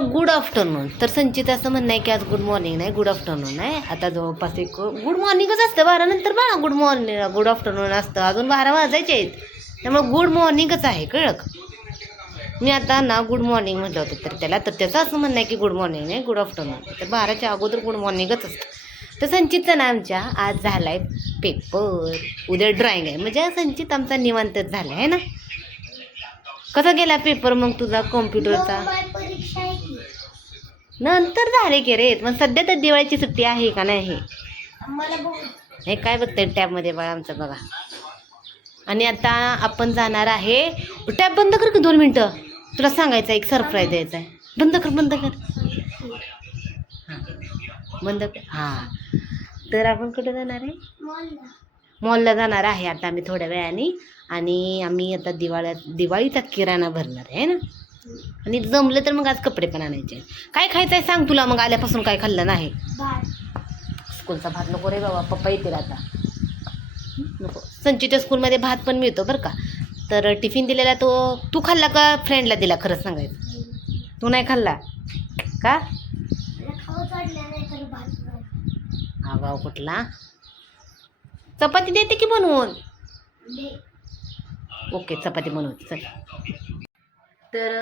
Good afternoon तर संचित असं म्हणणं आहे की आज गुड मॉर्निंग नाही गुड आफ्टरनून आहे. आता जवळपास एक गुड मॉर्निंगच असतं बारानंतर बाळा गुड मॉर्निंग गुड आफ्टरनून असतं. अजून बारा वाजायचे आहेत. त्यामुळे गुड मॉर्निंगच आहे कळक मी आता ना गुड मॉर्निंग म्हटलं होतं तर त्याला तर त्याचं असं म्हणणं आहे की गुड मॉर्निंग नाही गुड आफ्टरनून तर बाराच्या अगोदर गुड मॉर्निंगच असतं. तर संचितचं ना आमच्या आज झाला आहे पेपर उद्या ड्रॉइंग आहे. म्हणजे संचित आमचा निवांतच झाला आहे ना? कसा गेला पेपर मग तुझा कॉम्प्युटरचा परीक्षा आहे की? नंतर झाले की रे. मग सध्या तर दिवाळीची सुट्टी आहे का नाही? मला बघ. हे काय बघते टॅबमध्ये बाळा आमचं बघा. आणि आता आपण जाणार आहे. टॅब बंद कर की दोन मिनटं? तुला सांगायचं एक सरप्राईज द्यायचा आहे. बंद कर बंद कर. हां. बंद कर. हां. तर आपण कुठे जाणार आहे? मॉलला जाणार आहे आता आम्ही थोड्या वेळाने. आणि आम्ही आता दिवाळ्यात दिवाळीचा किराणा भरणार आहे ना? आणि जमलं तर मग आज कपडे पण आणायचे. काय खायचं आहे सांग तुला मग आल्यापासून काय खाल्लं नाही. स्कूलचा भात नको रे बाबा पप्पा येतील आता? नको. संचितच्या स्कूलमध्ये भात पण मिळतो बरं का. तर टिफिन दिलेला तो तू खाल्ला का फ्रेंडला दिला खरंच सांगायचं? तू नाही खाल्ला? का. हा गाव कुठला? चपाती देते की बनवून? दे. ओके चपाती बनवते चल. तर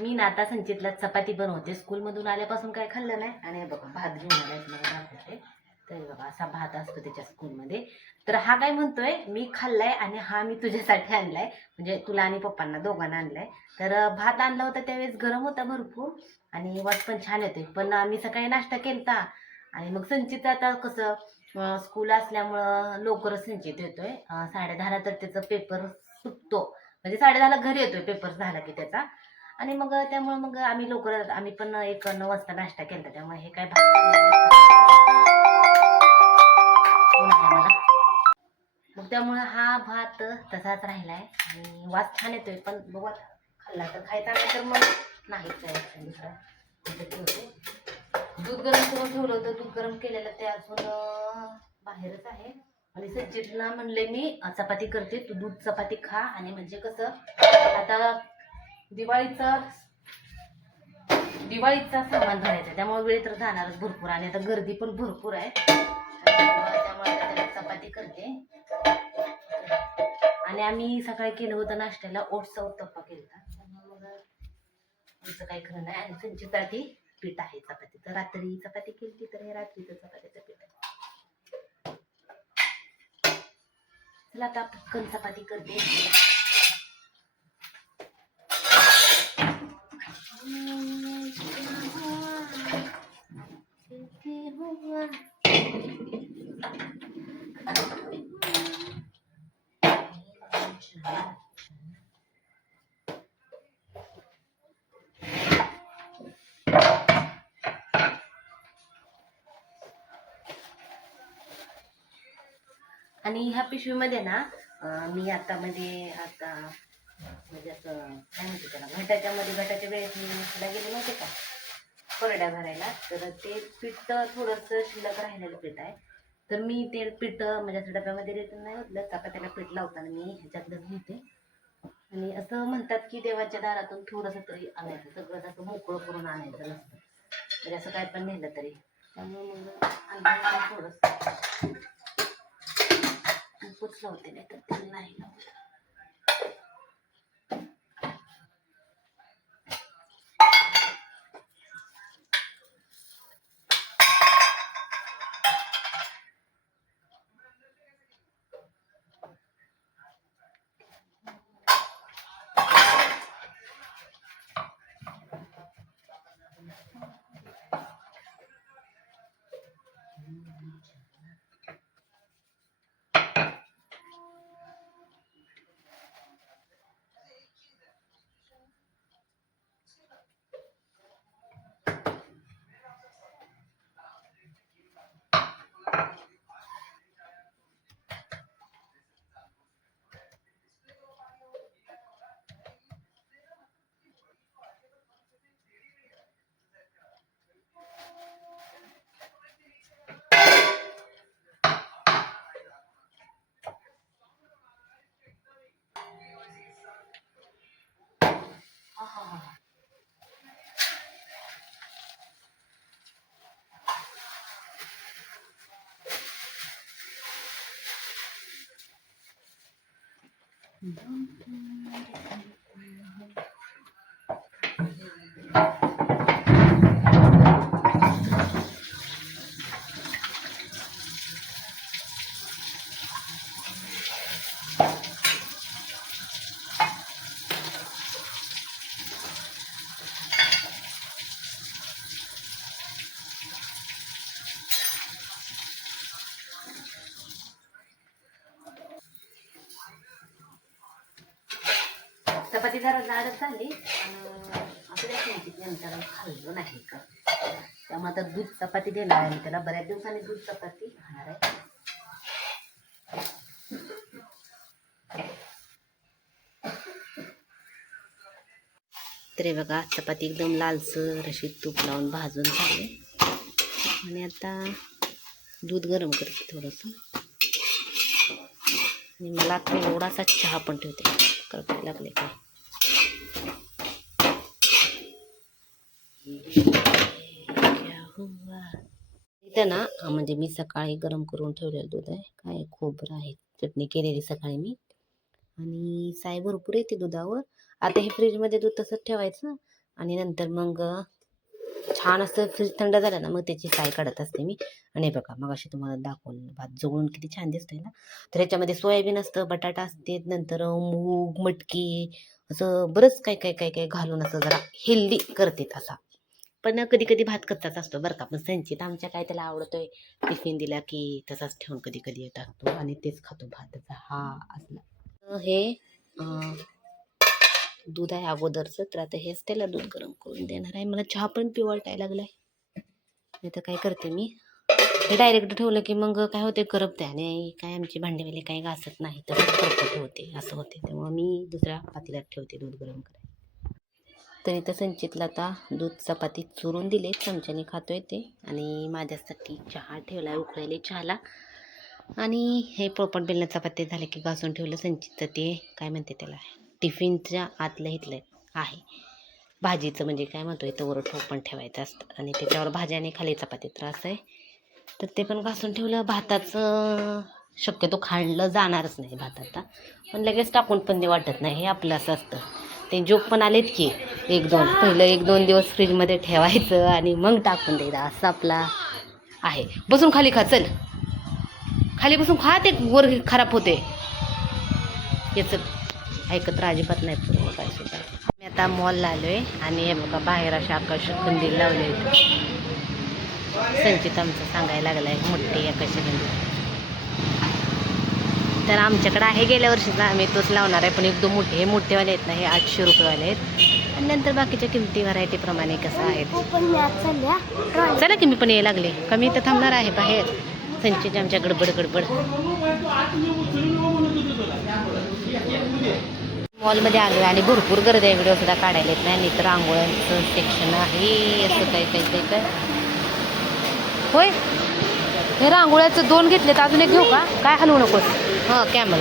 मी ना आता संचितला चपाती बनवते. स्कूलमधून आल्यापासून काय खाल्लं नाही. आणि बघा भात घेऊन आलाय मला दाखवते. तर बघा असा भात असतो त्याच्या स्कूलमध्ये. तर हा काय म्हणतोय मी खाल्लाय आणि हा मी तुझ्यासाठी आणलाय. म्हणजे तुला आणि पप्पांना दोघांना आणलाय. तर भात आणला होता त्यावेळेस गरम होता भरपूर. आणि वास पण छान येतोय. पण आम्ही सकाळी नाश्ता केलता. आणि मग संचित आता कसं स्कूल असल्यामुळं लवकरच संचित येतोय. साडे साडेदहाला तर त्याचं पेपर सुटतो. म्हणजे साडेदहाला घरी येतोय पेपर झाला की त्याचा. आणि मग त्यामुळे मग आम्ही लवकर आम्ही पण एक नऊ वाजता नाश्ता केला त्यामुळे हे काय मग त्यामुळे हा भात तसाच राहिलाय. आणि वास छान येतोय पण बघू आता. खाल्ला तर खायचा नाही तर मग नाहीच आहे दुसरा. दूध गरम करून ठेवलं होतं. दूध गरम केलेलं ते अजून बाहेरच आहे. आणि सज्जितला म्हणले मी चपाती करते तू दूध चपाती खा. आणि म्हणजे कसं आता दिवाळीचा दिवाळीचा सामान भरायचा त्यामुळे वेळ तर जाणारच भरपूर. आणि आता गर्दी पण भरपूर आहे. त्यामुळे चपाती करते. आणि आम्ही सकाळी केलं होतं नाश्त्याला ओटचा उत्तप्पा केला होता. आमचं काही खरं नाही. आणि संचितासाठी पीठ आहे चपाती तर रात्री चपाती केली तर हे रात्रीचं चपातीचं पीठ आहे. चला आता पटकन चपाती करते. आणि ह्या पिशवीमध्ये ना मी आता म्हणजे आता म्हणजे असं काय म्हणते त्याला घटाच्या मध्ये घटाच्या वेळेस मी तुला गेले नव्हते का? कोरड्या भरायला. तर ते पीठ थोडंसं शिल्लक राहिलेलं पीठ आहे. तर मी ते पीठ म्हणजे असं डब्यामध्ये रेटून नाही होतलं चपात्याला पीठ लावताना मी ह्याच्यातलं घेते आणि असं म्हणतात की देवाच्या दारातून थोडंसं तरी आणायचं. सगळं असं मोकळं करून आणायचं नसतं. म्हणजे असं काय पण नेलं तरी. त्यामुळे मग आणलं थोडंसं. खूपच लावते नाही तर ते नाही Mm -hmm. लावत जरा जाडच झाली. आणि असं नाही नंतर खाल्लो नाही का त्यामुळे आता दूध चपाती देणार आहे मी त्याला. बऱ्याच दिवसांनी दूध चपाती खाणार आहे. तरी बघा चपाती एकदम लालसर अशी तूप लावून भाजून झाले. आणि आता दूध गरम करते थोडंसं. आणि मला आता एवढासा चहा पण ठेवते. करायला लागले काय क्या इथं ना म्हणजे मी सकाळी गरम करून ठेवलेलं दूध आहे. काय खोबरं आहे चटणी केलेली सकाळी मी. आणि साय भरपूर येते दुधावर. आता हे फ्रीजमध्ये दूध तसंच ठेवायचं आणि नंतर मग छान असं फ्रीज थंड झालं ना मग त्याची साय काढत असते मी. आणि बघा मग अशी तुम्हाला दाखवून भात जवळून किती छान दिसतोय ना. तर ह्याच्यामध्ये सोयाबीन असतं बटाटा असते नंतर मूग मटकी असं बरंच काय काय काय काय घालून असं जरा हेल्दी करते असा पण कधी कधी भात कच्चाच असतो बरं का. पण संचित आमच्या काय त्याला आवडतोय? टिफिन दिला की तसाच ठेवून कधी कधी टाकतो आणि तेच खातो भाताचा. हा असला तर हे दूध आहे अगोदरचं तर आता हेच त्याला दूध गरम करून देणार आहे. मला चहा पण पिवळटायला लागलाय. नाही तर काय करते मी? हे डायरेक्ट ठेवलं की मग काय होते? करपते आणि काय आमची भांडेवाले काही घासत नाही तर करपत होते असं होते. तेव्हा मी दुसऱ्या पातेल्यात ठेवते दूध गरम करायला. तरी तर संचितला आता दूध चपाती चुरून दिले. चमच्याने खातोय ते. आणि माझ्यासाठी चहा ठेवला आहे उकळायला चहाला. आणि हे पोपट बेलनं चपाती झाले की घासून ठेवलं संचितचं ते. काय म्हणते त्याला? टिफिनच्या आतलं इथलं आहे. भाजीचं म्हणजे काय म्हणतो इथं वर ठोक पण ठेवायचं असतं. आणि त्याच्यावर भाज्याने खाली चपाती त्रास आहे. तर ते पण घासून ठेवलं. भाताचं शक्यतो खाणलं जाणारच नाही भात आता. पण लगेच टाकून पण ते वाटत नाही हे आपलं असं असतं. ते जोक पण आलेत की एक दोन पहिलं एक दोन दिवस फ्रीजमध्ये ठेवायचं आणि मग टाकून द्यायचं असं आपला आहे. बसून खाली खा चल. खाली बसून खा ते वर खराब होते. याचं ऐकत अजिबात नाही पूर्ण काय सुद्धा. मी आता मॉलला आलो आहे आणि हे बघा बाहेर अशा आकर्षक कंदील लावले आहेत संचित आमचं सांगायला लागलं आहे मोठे आकर्षक कंदील तर आमच्याकडं आहे गेल्या वर्षीचा आम्ही तोच लावणार आहे पण एकदम मोठे हे मोठेवाले आहेत ना हे आठशे रुपयेवाले आहेत. आणि नंतर बाकीच्या किमती व्हरायटीप्रमाणे कसं आहेत चला की मी पण यायला लागले. कमी तर थांबणार आहे बाहेर. संचेची आमच्या गडबड गडबड. मॉलमध्ये आलो आणि भरपूर गर्दी आहे व्हिडिओ सुद्धा काढायला येत नाही. आणि तर रांगोळ्यांचं सेक्शन आहे असं काही काही काही काय होय? हे रांगोळ्याचं दोन घेतले तर अजून एक घेऊ का? काय हलवू नकोस? हां कॅमल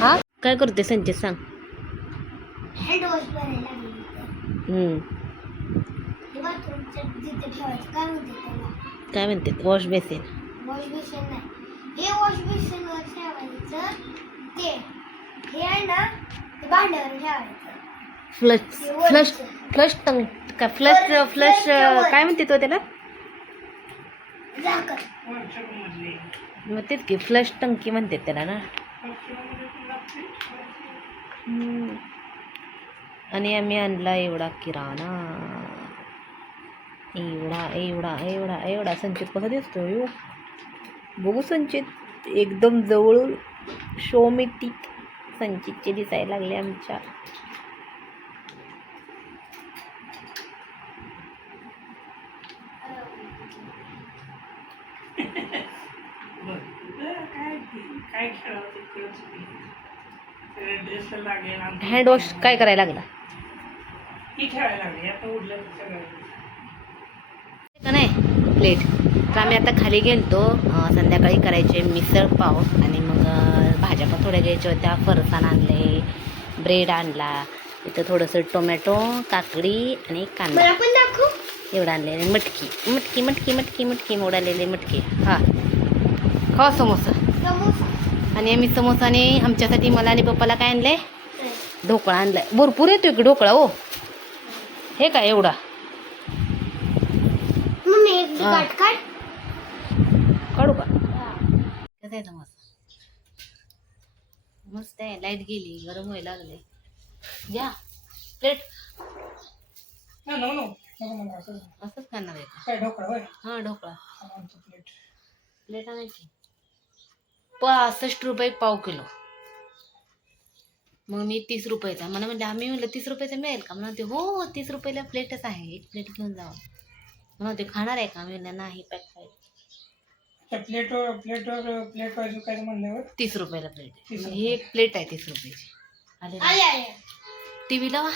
हां? काय करते संचित सांग. काय म्हणते? Wash basin. वॉश बेसिन नाही. हे वॉश बेसिनवर ठेवायचं ते. हे आहे ना ते भांड्यावर ठेवायचं. फ्लश. फ्लश फ्लश टंग काय फ्लश फ्लश. काय म्हणते तो त्याला? मग तेच की फ्लश टंकी म्हणते त्याला ना. आणि आम्ही आणला एवढा किराणा. एवढा एवढा एवढा एवढा संचित कसा दिसतो यो हो? बघू संचित. एकदम जवळून शोमेटिक संचितचे दिसायला लागले आमच्या काय खेळावं ते कळत नाही ड्रेस लागेल आणि हँड वॉश काय करायला लागला? का नाही? प्लेट तर आम्ही आता खाली गेलतो. संध्याकाळी करायचे मिसळ पाव आणि मग भाज्या पण थोड्या घ्यायच्या होत्या. फरसाण आणले ब्रेड आणला. इथं थोडंसं टोमॅटो काकडी आणि कांदा. एवढं आणले आणि मटकी. मटकी मटकी मटकी मटकी मोडालेले मटकी. हा. खावा समोसा. समोसा. आणि आम्ही समोसाने आमच्यासाठी मला आणि पप्पाला काय आणलंय? ढोकळा आणलाय. भरपूर येतोय की ढोकळा हो. हे काय एवढा? मम्मी एक. काट काढ का? कसं आहे मस्त मस्त आहे. लाइट गेली. गरम व्हायला लागले घ्या. प्लेट. असंच खाणार आहे का? काय ढोकळा होय? हा ढोकळा. प्लेट आणायची. पासष्ट रुपये पाव किलो. मग मी तीस रुपयाचा. मला म्हणलं आम्ही म्हणलं तीस रुपयाचा मिळेल का? म्हणते हो हो तीस रुपयाला प्लेटच आहे. एक प्लेट घेऊन जावा. म्हणून ते खाणार आहे का? मी म्हणलं नाही पॅक खायचं प्लेटवर प्लेटवर प्लेट वाईज काय म्हणल्यावर? तीस रुपयाला प्लेट ही एक प्लेट आहे तीस रुपयाची. आले आले आले. टी व्ही लावा?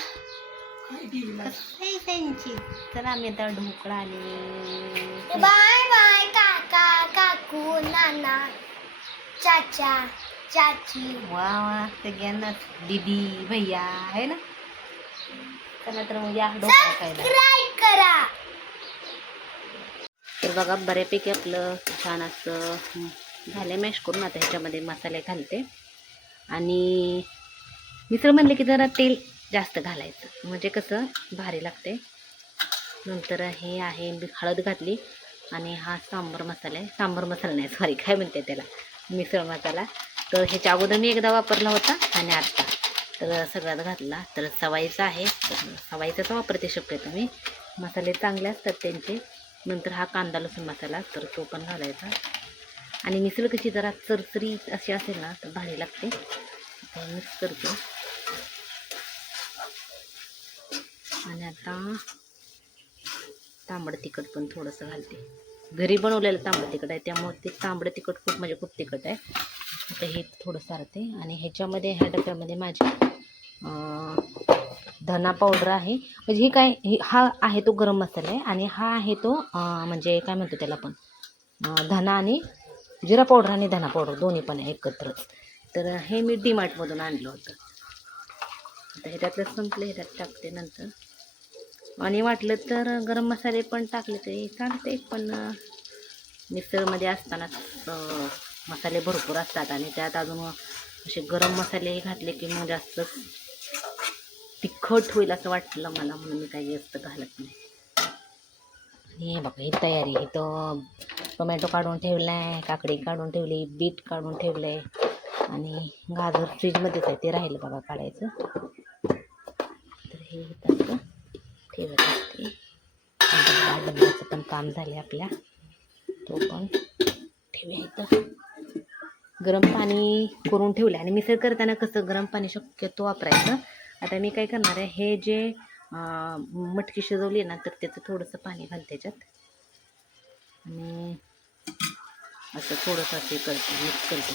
त्यांची. चला आम्ही आता ढोकळा आणि बाय बाय काका काकू नाना. चाचा चाची. वा वा सगळ्यांना दीदी भैया आहे ना? चला तर मग या खायला. सबस्क्राईब करा. तर बघा बऱ्यापैकी आपलं छान असं झालं मॅश करून. आता ह्याच्यामध्ये मसाले घालते. आणि मिसळ म्हणले की जरा तेल जास्त घालायचं. म्हणजे कसं भारी लागते. नंतर हे आहे मी हळद घातली. आणि हा सांबर मसाला आहे. सांबर मसाला नाही सॉरी काय म्हणते त्याला? मिसळ मसाला तर ह्याच्या अगोदर मी एकदा वापरला होता आणि आत्ता. तर सगळ्यात घातला. तर सवाईचा आहे. तर सवाईचाच वापरते शक्यतो मी मसाले चांगले असतात त्यांचे. नंतर हा कांदा लसूण मसाला तर तो पण घालायचा. आणि मिसळ कशी जरा चरचरी अशी असेल ना तर भारी लागते. मिक्स करते. आणि आता तांबड तिखट पण थोडंसं घालते. घरी बनवलेलं तांबडं तिखट आहे. त्यामुळे ते तांबडं तिखट खूप म्हणजे खूप तिखट आहे. आता हे थोडं सारते आणि ह्याच्यामध्ये ह्या डब्यामध्ये माझी धना पावडर आहे. म्हणजे हे काय हे हा आहे तो गरम मसाला आहे. आणि हा आहे तो म्हणजे काय म्हणतो त्याला पण धना आणि जिरा पावडर आणि धना पावडर दोन्ही पण आहे एकत्रच. तर हे मी डीमार्टमधून आणलं होतं. आता ह्याच्यातलं संपलं ह्याच्यात टाकते नंतर. आणि वाटलं तर गरम मसाले पण टाकले तरी चालते पण मिक्सरमध्ये असतानाच मसाले भरपूर असतात आणि त्यात अजून असे गरम मसाले घातले की मग जास्त तिखट होईल असं वाटलं मला म्हणून मी काही जास्त घालत नाही. आणि हे बघा ही तयारी इथं टोमॅटो काढून ठेवला आहे काकडी काढून ठेवली बीट काढून ठेवलं आहे आणि गाजर फ्रीजमध्येच आहे ते राहिलं बघा काढायचं. तर हे इथं ठेवत असते. बनवायचं पण काम झाले आपल्या. तो पण ठेवूया इथं. गरम पाणी करून ठेवलं आणि मिसळ करताना कसं गरम पाणी शक्यतो वापरायचं. आता मी काय करणार आहे हे जे मटकी शिजवली ना तर त्याचं थोडंसं पाणी घाल त्याच्यात. आणि असं थोडंसं ते करते मिक्स करते.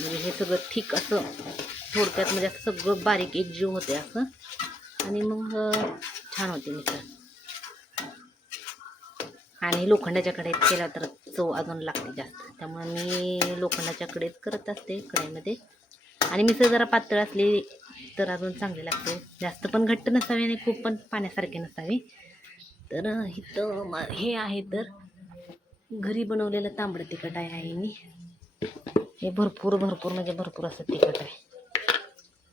म्हणजे हे सगळं ठीक असं थोडक्यात म्हणजे असं सगळं बारीक एकजीव होते असं. आणि मग छान होते मिसळ. आणि लोखंडाच्या कढईत केला तर चव अजून लागते जास्त. त्यामुळे मी लोखंडाच्या कढईत करत असते कढईमध्ये. आणि मिसळ जरा पातळ असली तर अजून चांगली लागते. जास्त पण घट्ट नसावी आणि खूप पण पाण्यासारखे नसावी. तर इथं म हे आहे तर घरी बनवलेलं तांबडं तिखट आहे आईनी हे भरपूर भरपूर म्हणजे भरपूर असं तिखट आहे.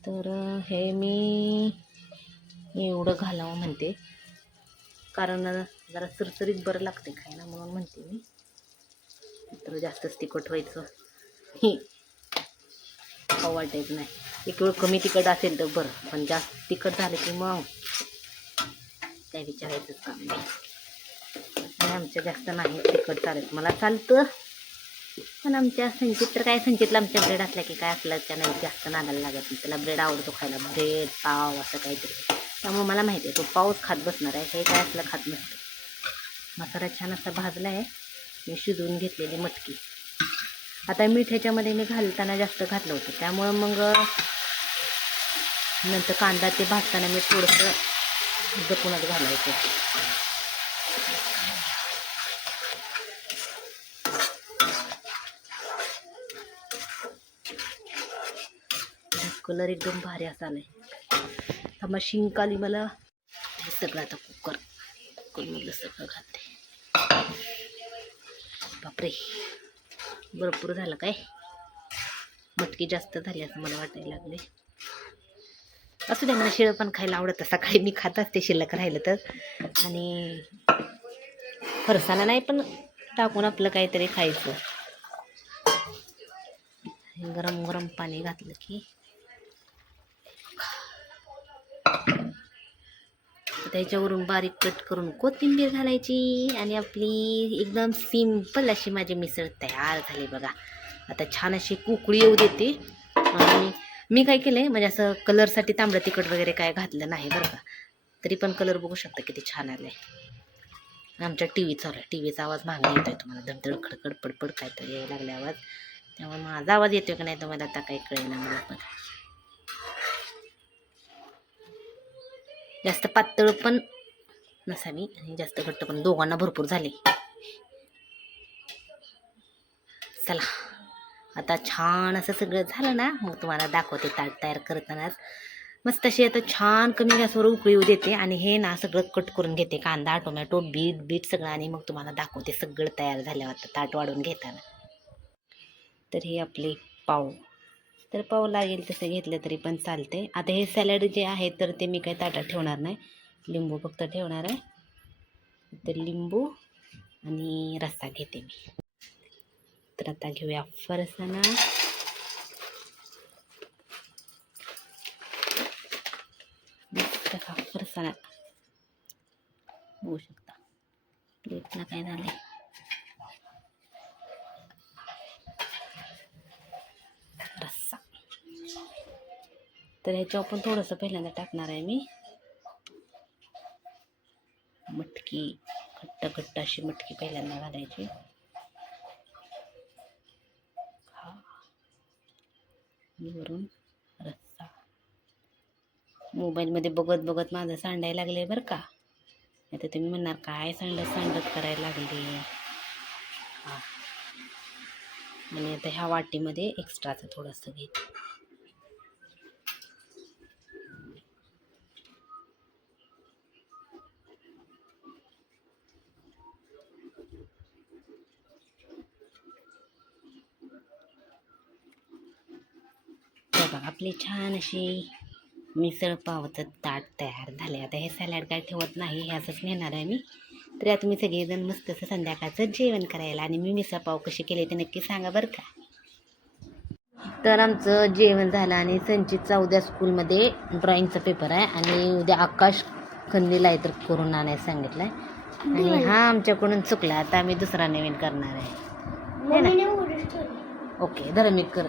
तर हे मी एवढं घालावं म्हणते. कारण जरा सरसरीत बरं लागते खायला म्हणून म्हणते मी. तर जास्तच तिखट व्हायचं. ही. खाऊ वाटायचं नाही. एक वेळ कमी तिखट असेल तर बरं पण जास्त तिखट झालं की मग काय विचारायचंच काम नाही. आमच्या जास्त नाही तिखट चालत. मला चालतं. पण आमच्या संचित तर काय संचितला आमच्या ब्रेड असल्या की काय असलं त्या नाही जास्त नादाला लागत नाही. त्याला ब्रेड आवडतो खायला. ब्रेड पाव असं काहीतरी. त्यामुळे मला माहिती आहे तो पाऊस खात बसणार आहे हे काय असलं खात नसतं. मसाला छान असा भाजला आहे. मी शिजवून घेतलेली मटकी. आता मीठ ह्याच्यामध्ये मी घालताना जास्त घातलं होतं. त्यामुळं मग नंतर कांदा ते भाजताना मी थोडंसं जपूनच घालायचं. कलर एकदम भारी असा नाही आता मग शिंक आली मला हे सगळं आता कुकर कुकरमधलं सगळं घालते बापरे भरपूर झालं काय? मटकी जास्त झाली असं मला वाटायला लागले. असू द्या मला शिळं पण खायला आवडतं. सकाळी मी खात असते शिल्लक राहिलं तर. आणि फरसाला नाही पण टाकून आपलं काहीतरी खायचं. गरम गरम पाणी घातलं की त्याच्यावरून बारीक कट करून कोथिंबीर घालायची आणि आपली एकदम सिंपल अशी माझी मिसळ तयार झाली बघा. आता छान अशी कुकळी येऊ देते. आणि मी काय केलं आहे म्हणजे असं कलरसाठी तांबडं तिखट वगैरे काय घातलं नाही बरं का. तरी पण कलर बघू शकता किती छान आलं आहे आमच्या टी व्ही चालू आहे टी व्हीचा आवाज मागणी येतोय तुम्हाला. धडधड खडखड पडपड तर यायला लागले आवाज. त्यामुळे माझा आवाज येतोय का नाही तुम्हाला आता काही कळेल मला पण. जास्त पातळ पण नसावी आणि जास्त घट्ट पण. दोघांना भरपूर झाले. चला. आता छान असं सगळं झालं ना मग तुम्हाला दाखवते ताट तयार करतानाच. मस्त अशी आता छान कमी गॅसवर उकळी येऊ देते आणि हे ना सगळं कट करून घेते. कांदा टोमॅटो बीट बीट सगळं आणि मग तुम्हाला दाखवते सगळं तयार झाल्यावर आता ताट वाढून घेताना. तर हे आपले पाव. तर पाव लागेल तसं घेतलं तरी पण चालते आता हे सॅलड जे आहे तर ते मी काही ताटात ठेवणार नाही. लिंबू फक्त ठेवणार आहे. तर लिंबू आणि रस्सा घेते मी. तर आता घेऊया फरसाणा. फरसाणा. बघू शकता. प्लेटला काय झालंय रस्सा तर ह्याच्यावर पण थोडंसं पहिल्यांदा टाकणार आहे मी. मटकी घट्ट घट्ट अशी मटकी पहिल्यांदा घालायची. वरून रस्सा. मोबाईलमध्ये बघत बघत माझं सांडायला लागले बरं का. नाही तर तुम्ही म्हणणार काय सांडत सांडत करायला लागले? हा. आणि आता ह्या वाटीमध्ये एक्स्ट्राचं थोडंसं घेते तर बघा आपली छान अशी मिसळ पावचं ताट तयार झाले. आता हे सॅलड काय ठेवत नाही हे असंच नेणार आहे मी. तर या तुम्ही सगळेजण मस्त असं संध्याकाळचं जेवण करायला आणि मी मिसळ पाव कशी केली ते नक्की सांगा बरं का. तर आमचं जेवण झालं आणि संचितचा उद्या स्कूलमध्ये ड्रॉइंगचा पेपर आहे आणि उद्या आकाश खंदील आहे तर करून आणायला सांगितलं आहे आणि हा आमच्याकडून चुकला आता आम्ही दुसरा नवीन करणार आहे. ओके धर मी कर.